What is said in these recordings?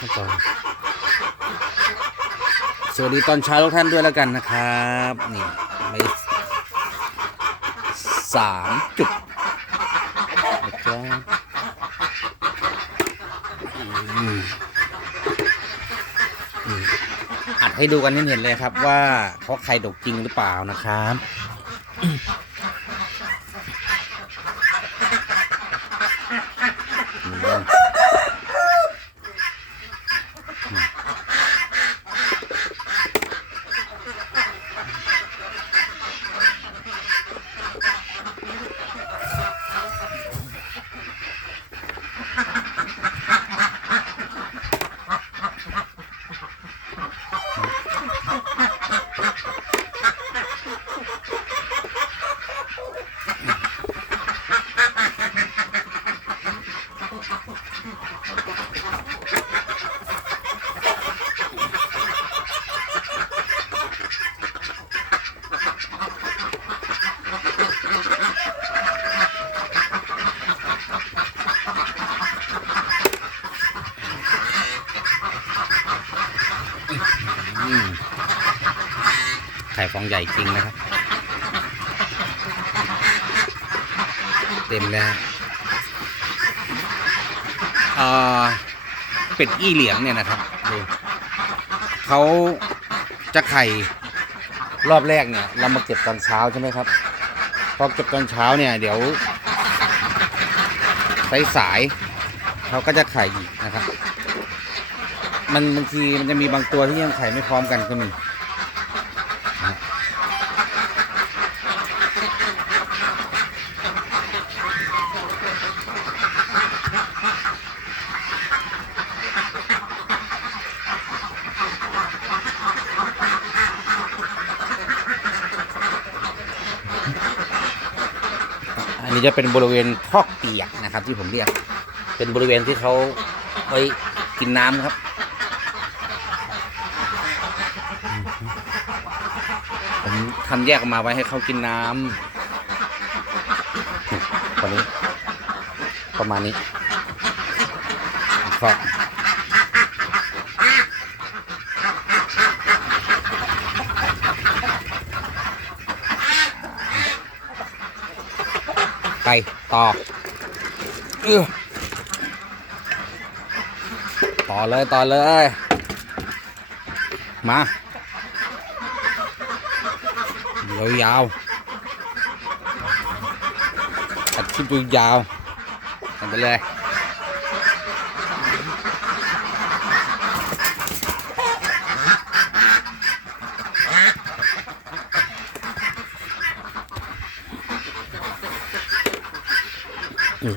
ต่อสวัสดีตอนเช้าทุกท่านด้วยแล้วกันนะครับ นี่ไปสามจุดนะครับอัดให้ดูกันเห็นเลยครับว่าเขาไข่ดกจริงหรือเปล่านะครับ ไข่ฟองใหญ่จริงนะครับ เต็มแล้วเอ่อเป็ดอี้เหลียงเนี่ยนะครับดูเขาจะไข่รอบแรกเนี่ย เรามาเก็บตอนเช้าใช่ไหมครับ พอเก็บตอนเช้าเนี่ย เดี๋ยวสายสายเขาก็จะไข่อีกนะครับ มันบางทีมันจะมีบางตัวที่ยังไข่ไม่พร้อมกันก็มีอันนี้จะเป็นบริเวณคอกเปียกนะครับ ที่ผมเรียก เป็นบริเวณที่เขาไว้กินน้ำครับ ผม ทำแยกออกมาไว้ให้เขากินน้ำตอนนี้ ประมาณนี้ครับไปต่อเอื้อต่อเลย ต่อเลย มา ยาวๆตัดคลิปยาวๆทำไปเลย หนึ่ง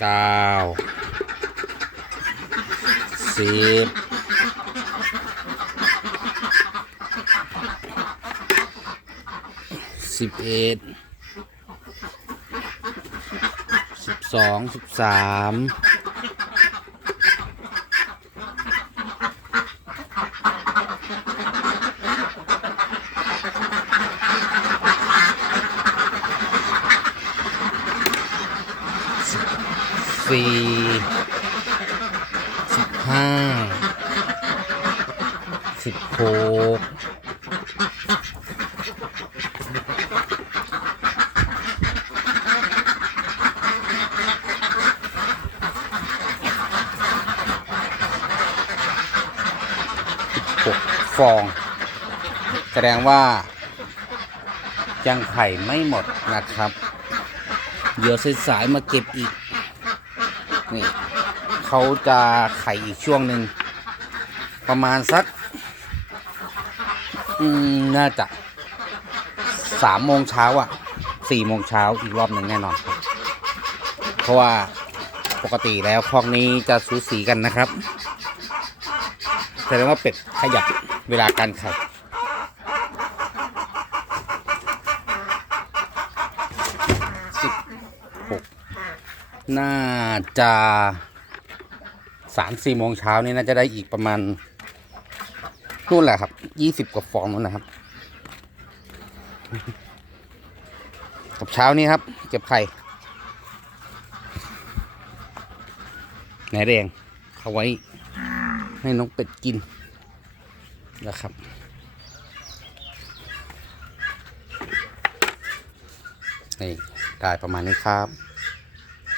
เก้าสิบสิบเอ็ดสิบสองสิบสาม สี่สิบห้าสิบหกหกฟอง แสดงว่ายังไข่ไม่หมดนะครับ เดี๋ยวสายๆมาเก็บอีก นี่เขาจะไข่อีกช่วงหนึ่งประมาณสักน่าจะสามโมงเช้าอะสี่โมงเช้าอีกรอบหนึ่งแน่นอนครับ เพราะว่าปกติแล้วคอกนี้จะสูสีกันนะครับแสดงว่าเป็ดขยับเวลาการไข่สิบหก น่าจะสามสี่โมงเช้านี่น่าจะได้อีกประมาณนู่นแหละครับยี่สิบกว่าฟองนู่นนะครับ กับเช้านี้ครับ เก็บไข่ ไหนแดงเอาไว้ให้น้องเป็ดกินนะครับนี่ได้ประมาณนี้ครับ